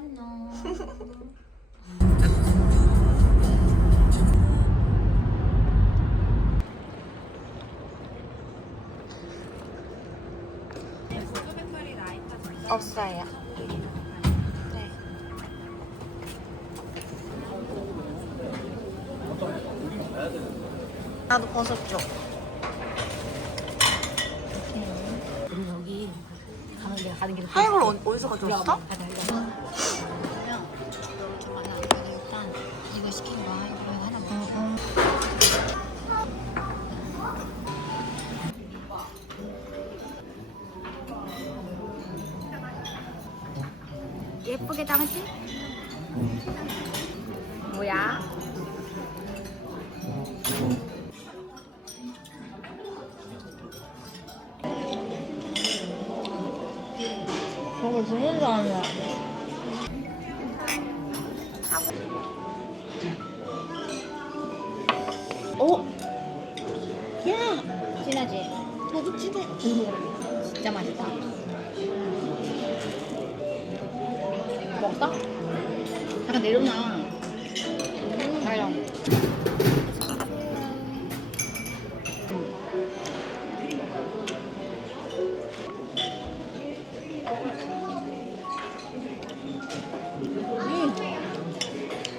만나. 없어요. 네. 나도 버섯 줘. 그리고 여기 내가 가는 길에 하이볼 어디서 가져왔어? 그러면 좀 많이 안 되니까 일단 이거 시키는 거 하이볼 하나 먹어. 예쁘게 담았지? 뭐야? 저거 정말 좋아하네. 오! 야! 진하지? 저도 진해. 진짜 맛있다. 먹다? 약간 내려놔. 다이랑.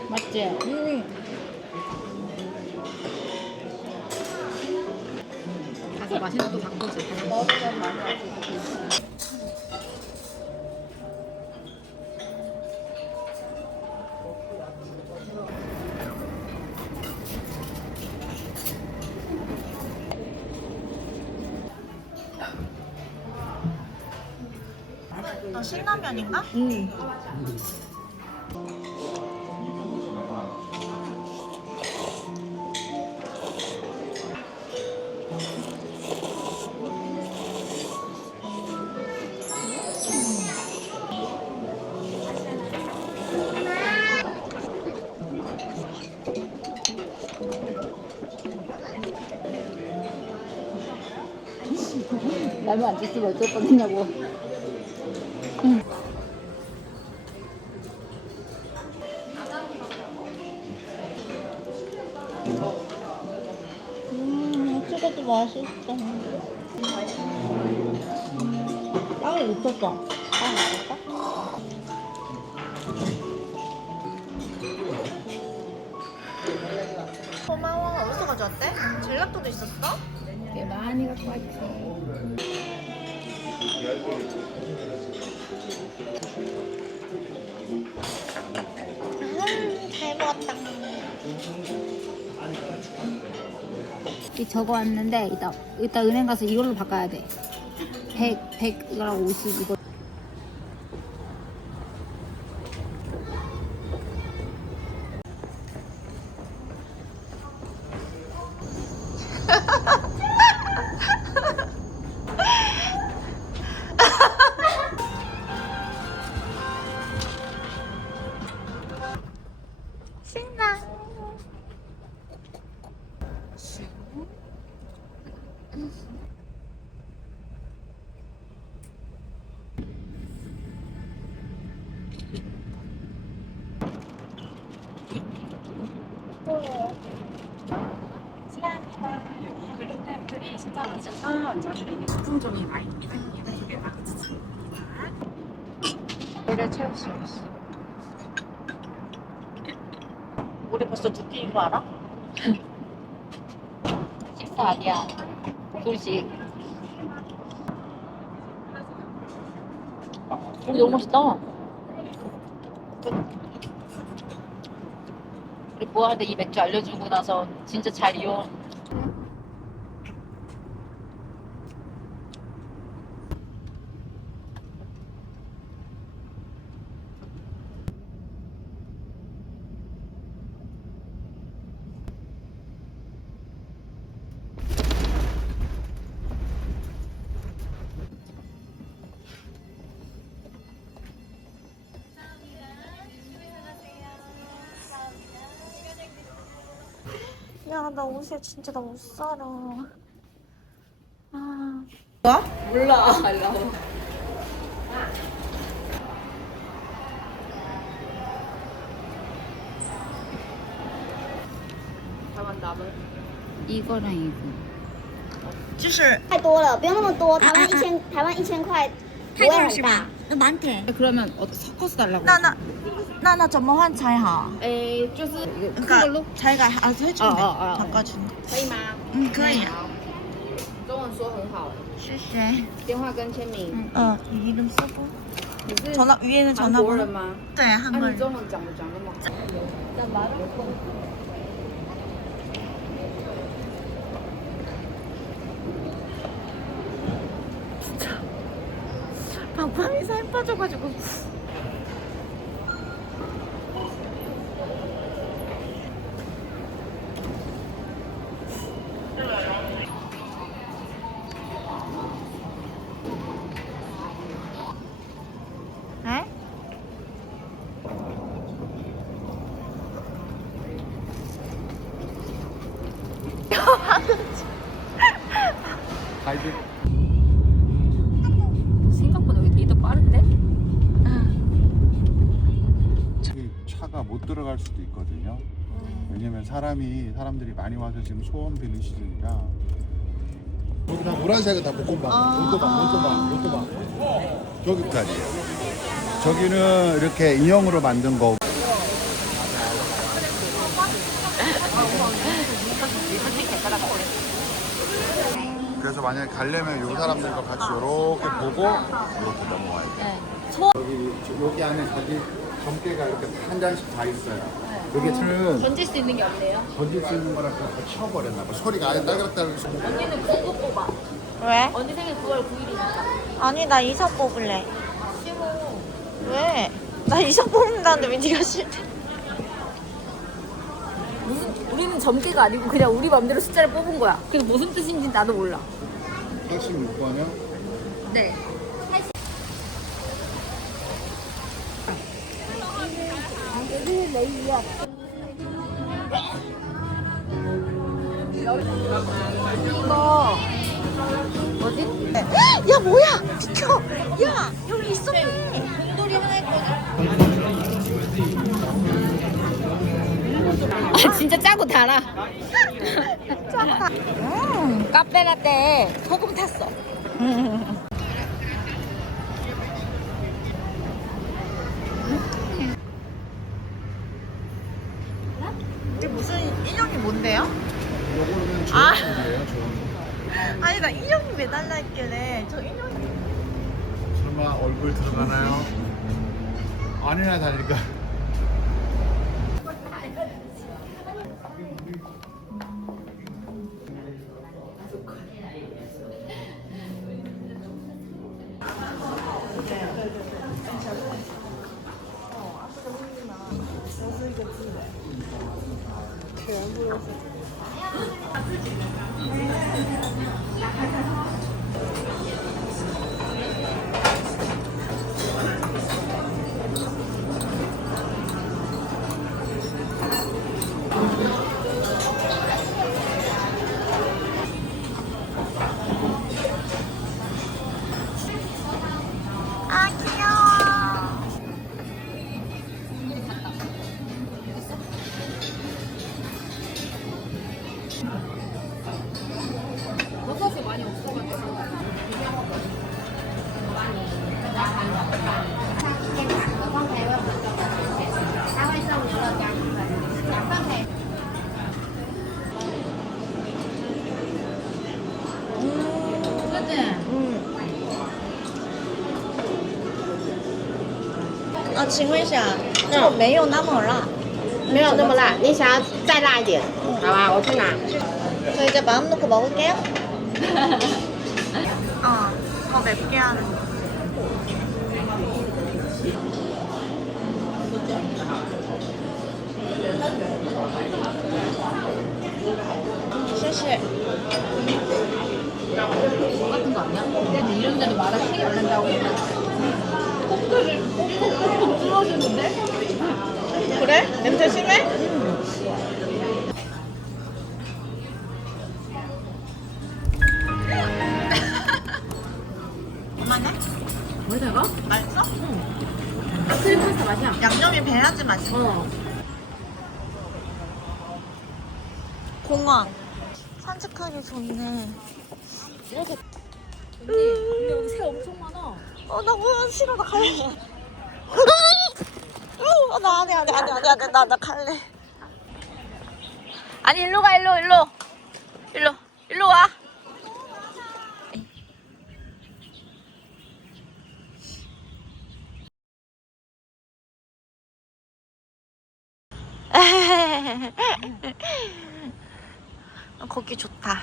맞지? 가서 맛있는 거 바꾸자. 먹으면 많이 신라면인가? 라면 안 줬으면 어쩔 뻔했냐고. 찍어도 맛있어. 빵을 미쳤어. 빵 맛있어? 고마워. 어디서 가져왔대? 젤라또도 있었어? 꽤 많이 갖고 왔지. 잘 먹었다. 이 적어 왔는데 이따 은행 가서 이걸로 바꿔야 돼. 100 이거랑 50 이거. 신나. 글루텐 프리 신장이셔서 원자들이 식품종이 나 있습니다. 이쪽에 나가주세요. 배를 채울 수 없어. 우리 벌써 두 끼인 거 알아? 식사 아니야. 조식. 우리 너무 맛있다. 우리 뭐하는데 이 맥주 알려주고 나서 진짜 잘 이용. 야, 나 옷에 진짜 나 못 살아. 아. 몰라. 알라. 이거랑 이거. 就是太多了，不用那么多。台湾1000块不会很大。 많대. 그러면 섞어서 달라고. 那怎么换才好？ 就是이거 큰 그러니까 걸로? 자기가 알아서 해주면 돼. 어. 바꿔주는 거. 可以吗？可以.中文说很好，谢谢.电话跟签名。 이름 쓰고. 你是 전화 위에는 韩国人 전화번호. 吗？ 네, 那 한국인. 你中文讲不讲那么好？ 방방이 살 빠져가지고. 에? 가이드 생각보다 여기 되게 더 빠른데? 차가 못 들어갈 수도 있거든요. 왜냐면 사람들이 많이 와서 지금 소원 비는 시즌이라. 여기 다 노란색은 다 볶음밥, 모토밥. 저기까지예요. 저기는 이렇게 인형으로 만든 거. 그래서 만약에 가려면 이 사람들과 같이 이렇게 보고 이렇게 넘어와야 돼요. 여기 안에 자기 점괘가 이렇게 한 잔씩 다 있어요. 여기는 던질 수 있는 게 없네요. 던질 수 있는 거랑 다 치워버렸나 봐. 소리가 아예 딸깍딸깍. 언니는 그거 뽑아. 왜? 언니 생일 9월 9일이니까. 아니 나 이사 뽑을래. 왜? 나 이사 뽑는다는데 왜 네가 싫대? 우리는 점괘가 아니고 그냥 우리 맘대로 숫자를 뽑은 거야. 그래서 무슨 뜻인지 나도 몰라. 86번이요? 네. 이거 뭐지? 야 뭐야? 비켜! 야 여기 있었네. 곰돌이 하나 있거든. 아 진짜 짜고 달아. 카페라떼 소금 탔어. 이게 무슨 인형이 뭔데요? 요거는 아. 조형물이에요, 조형물. 아니 나 인형이 매달려 있길래 저 인형. 설마 얼굴 들어가나요? 아니나 다를까? 아 귀여워. 버섯이 많이 없어가지고. 아, 请问一下，这个没有那么辣，没有那么辣，你想要再辣一点，好吧，我去拿。 저 이제 마음 놓고 먹을게요. 더 맵게 하는 거. 쉐쉐. 같은 거 아니야? 근데 이런 데도 마라 튀기 안 난다고 코끝을 콕콕콕 뚫어주는데? 그래? 냄새 심해? 그만해? 뭐다가? 맛있어? 크림 파스타 맛이야. 양념이 배야지 맛있어. 어. 공항. 산책하기 좋네. 이렇게. 언니, 근데 여기 새 엄청 많아. 나 공항 싫어. 나 갈래. 나 안 해. 나 갈래. 아니, 일로 가, 일로 와. 거기 좋다.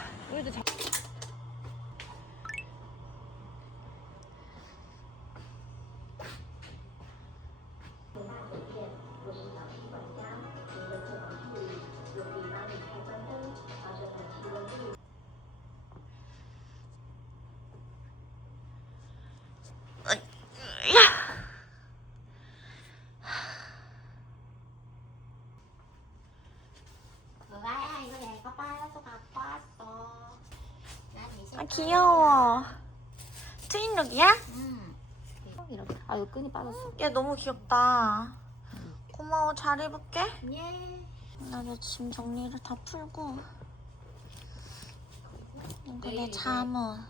그거야 이거 내가 빨아서 갖고 왔어. 난 이제 아, 귀여워. 트윈룩이야? 이렇게. 아, 이거 끈이 빠졌어. 얘 너무 귀엽다. 고마워. 잘 입을게. 예. 나도 짐 정리를 다 풀고. 이거 내 잠옷.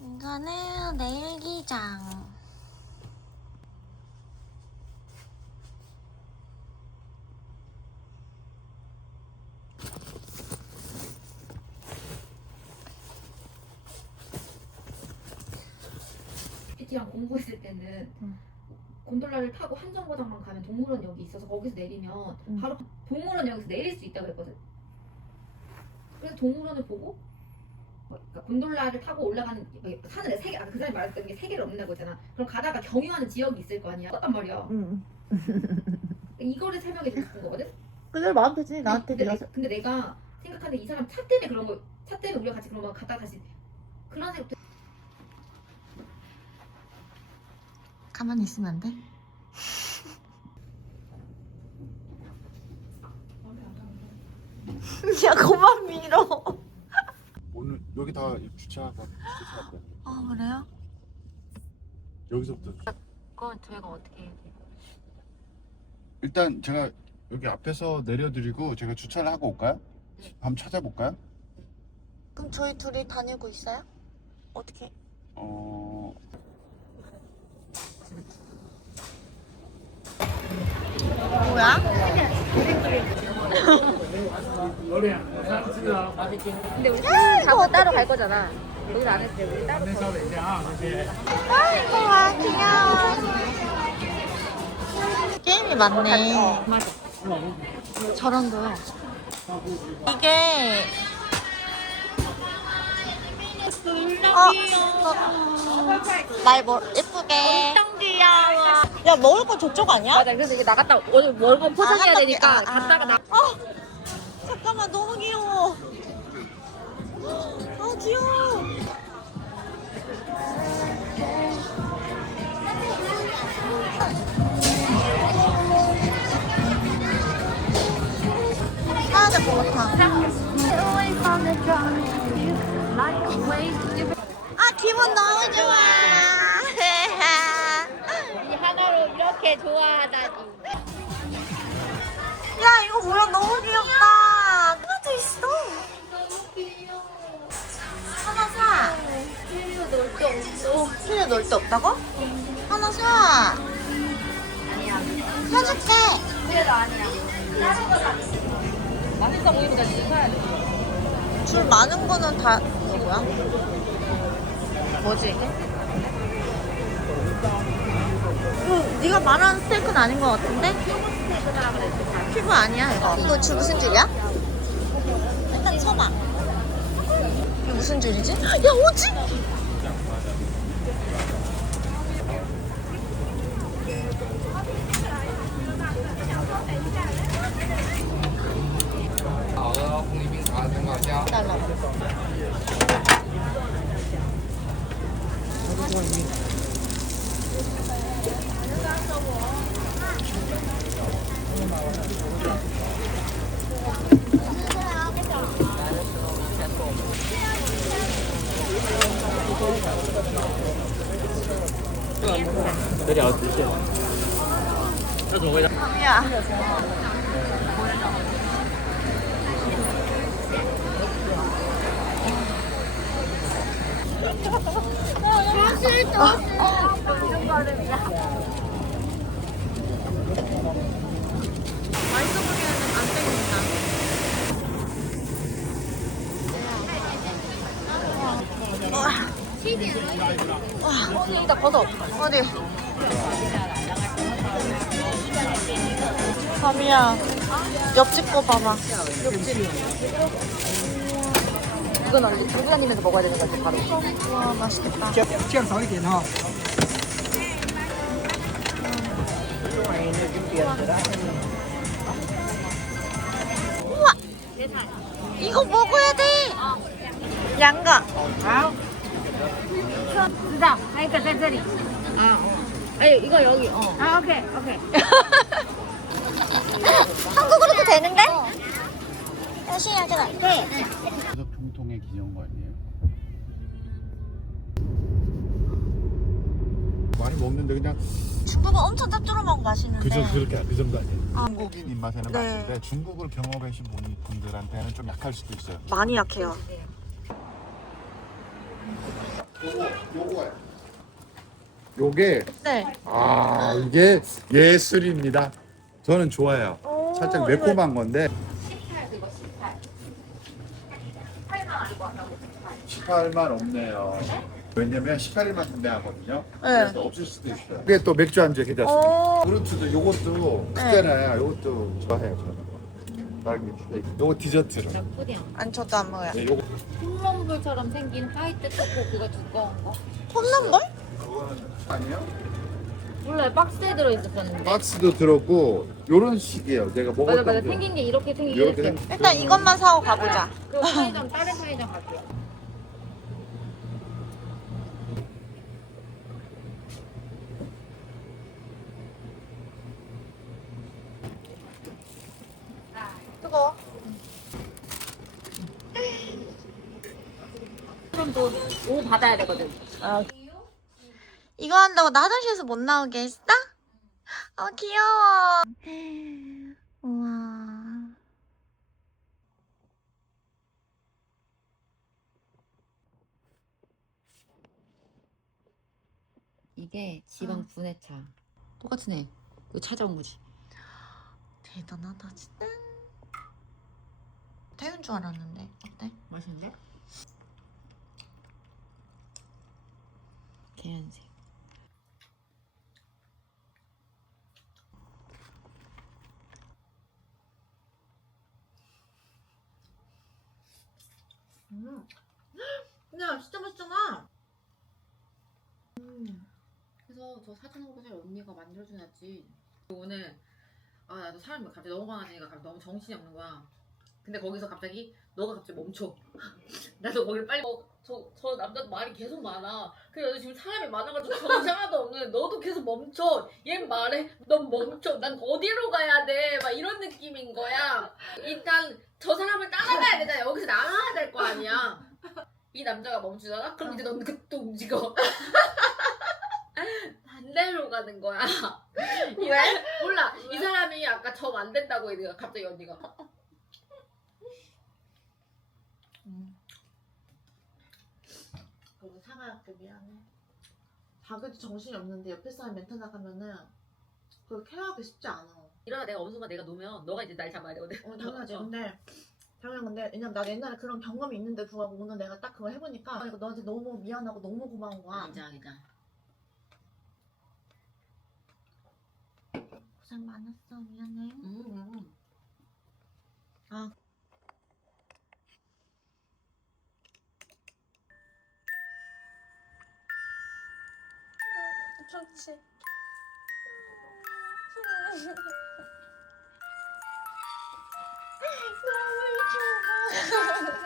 이거는 내일 기장. PT랑 공부했을 때는 곤돌라를 타고 한정거장만 가면 동물원역이 있어서 거기서 내리면 바로 동물원역에서 내릴 수 있다고 했거든. 그래서 동물원을 보고 그러니까 곤돌라를 타고 올라가는 산을 세 개, 그 사람이 말했던 게 세 개를 넘는다고 했잖아. 그럼 가다가 경유하는 지역이 있을 거 아니야. 떴단 말이야. 이거를 설명해 주고 싶은 거거든. 그래, 마음 되지. 근데 내가 생각하는데 이 사람 차 때문에 그런 거, 차 때문에 우리가 같이 그런 거 갔다가 다시 그런 생각. 가만히 있으면 안 돼? 야, 그만 밀어. 오늘 여기 다 주차할 거야. 아, 그래요? 여기서부터 그건 저희가 어떻게 해야 돼? 일단 제가 여기 앞에서 내려드리고 제가 주차를 하고 올까요? 한번 찾아볼까요? 그럼 저희 둘이 다니고 있어요? 어떻게? 뭐야? 근데 우리 자고 따로 갈 거잖아. 여기서 안 했을 때 우리 따로 아이고, 와, 귀여워. 게임이 많네. 맞아. 저런 거요. 이게 말 예쁘게. 엄청 귀여워. 야, 먹을 거 저쪽 아니야? 맞아. 그래서 이게 나갔다 오늘 월급 포장해야 되니까 갔다가 나. 잠깐만, 너무 귀여워. 아, 귀여워. 사야 될 것 같아. 아, 기분 너무 좋아. 이 하나로 이렇게 좋아하다니. 야, 이거 뭐야? 너무 귀엽다. 하나도 있어. 하나 사. 필요 넣을 데 없어. 필요 넣을 데 없다고? 하나 사. 아니야. 사줄게. 그래도 아니야. 다른 거 사. 맛있어 보이니까 진짜 사야 돼. 줄 많은 거는 다 뭐야? 뭐지 이게? 네가 말하는 스테이크는 아닌 것 같은데? 피부 아니야 이거. 이거 줄 무슨 줄이야? 일단 쳐봐. 이게 무슨 줄이지? 야, 오지? 달라. 야. 이런 발음이야. 맛있어 보이는 안 땡긴다. 이따 걷어. 어디? 밤이야. 옆집 거 봐봐. 이건 언제 들고 다니면서 먹어야 되는 거지 바로. 와, 맛있겠다. 这样少一点哈。 이거 먹어야 돼. 양가. 知道，还有一个在这里。啊，哎，이거 여기. 아, 오케이, 오케이. 한국어로도 되는데? 열심히 하잖아. 네. 구석 총통의 기념관이에요. 많이 먹는데 그냥 중국은 엄청 짭조름하고 맛있는데. 그렇게 그 정도 아니에요. 아. 한국인 입맛에는 네. 맞는데 중국을 경험하신 분들한테는 좀 약할 수도 있어요. 많이 약해요. 요게 네. 이게 예술입니다. 저는 좋아요. 오, 살짝 매콤한 건데 18 그거 18. 18만 알고 왔다고 18만 없네요. 왜냐면 18일만 판매하거든요. 네. 그래서 없을 수도 있어요. 이게 또 맥주 안주에 괜찮습니다. 오. 브루트도 요것도 크잖아요. 요것도 좋아해요 저는. 딸기. 요거 디저트로. 푸딩. 아니, 저도 안 먹어요. 네, 요거 홈런볼처럼 생긴 화이트 초코 그거 두꺼운 거. 홈런볼? 그거는 아니에요? 몰라요. 박스에 들어있었었는데. 박스도 들었고 요런 식이에요. 제가 먹었던 맞아 맞아. 게. 생긴 게 이렇게 생긴 게 이렇게 이렇게. 생긴 일단 이것만 사고 가보자. 그리고 편의점 다른 편의점 갈게요. 뜨거워. 그럼 또 오 받아야 되거든. 이거 한다고 나 화장실에서 못 나오게 했어? 귀여워. 우와. 이게 지방 분해차. 똑같은 애. 이거 찾아온 거지. 대단하다 진짜. 태운 줄 알았는데 어때? 맛있는데? 계란색. 야, 진짜 맛있잖아. 그래서 저 사진 보고서 언니가 만들어줘야지. 오늘 나도 사람이 갑자기 너무 많아지니까 갑자기 너무 정신이 없는 거야. 근데 거기서 갑자기 너가 갑자기 멈춰. 나도 거기를 빨리 저 남자도 말이 계속 많아. 그래서 지금 사람이 많아가지고 정신 하나도 없는 너도 계속 멈춰. 얘 말해. 넌 멈춰. 난 어디로 가야 돼. 막 이런 느낌인 거야. 일단 저 사람을 따라가야 되잖아. 여기서 나가야 될 거 아니야. 이 남자가 멈추잖아? 그럼 이제 넌 그때 움직여. 반대로 가는 거야. 왜? 몰라. 이 사람이 아까 정 안 된다고 얘기가 갑자기 언니가. 그래도 사과할게. 미안해. 자기도 정신이 없는데 옆에 사람 멘트 나가면은 그걸 케어하기 쉽지 않아. 이러다 내가 어느 순간 내가 놓으면 너가 이제 날 잡아야 되거든. 당연하지. 근데 왜냐면 나 옛날에 그런 경험이 있는데 불구하고 오늘 내가 딱 그걸 해보니까 너한테 너무 미안하고 너무 고마운 거야. 인정. 고생 많았어. 미안해. 좋지. 너무 좋아.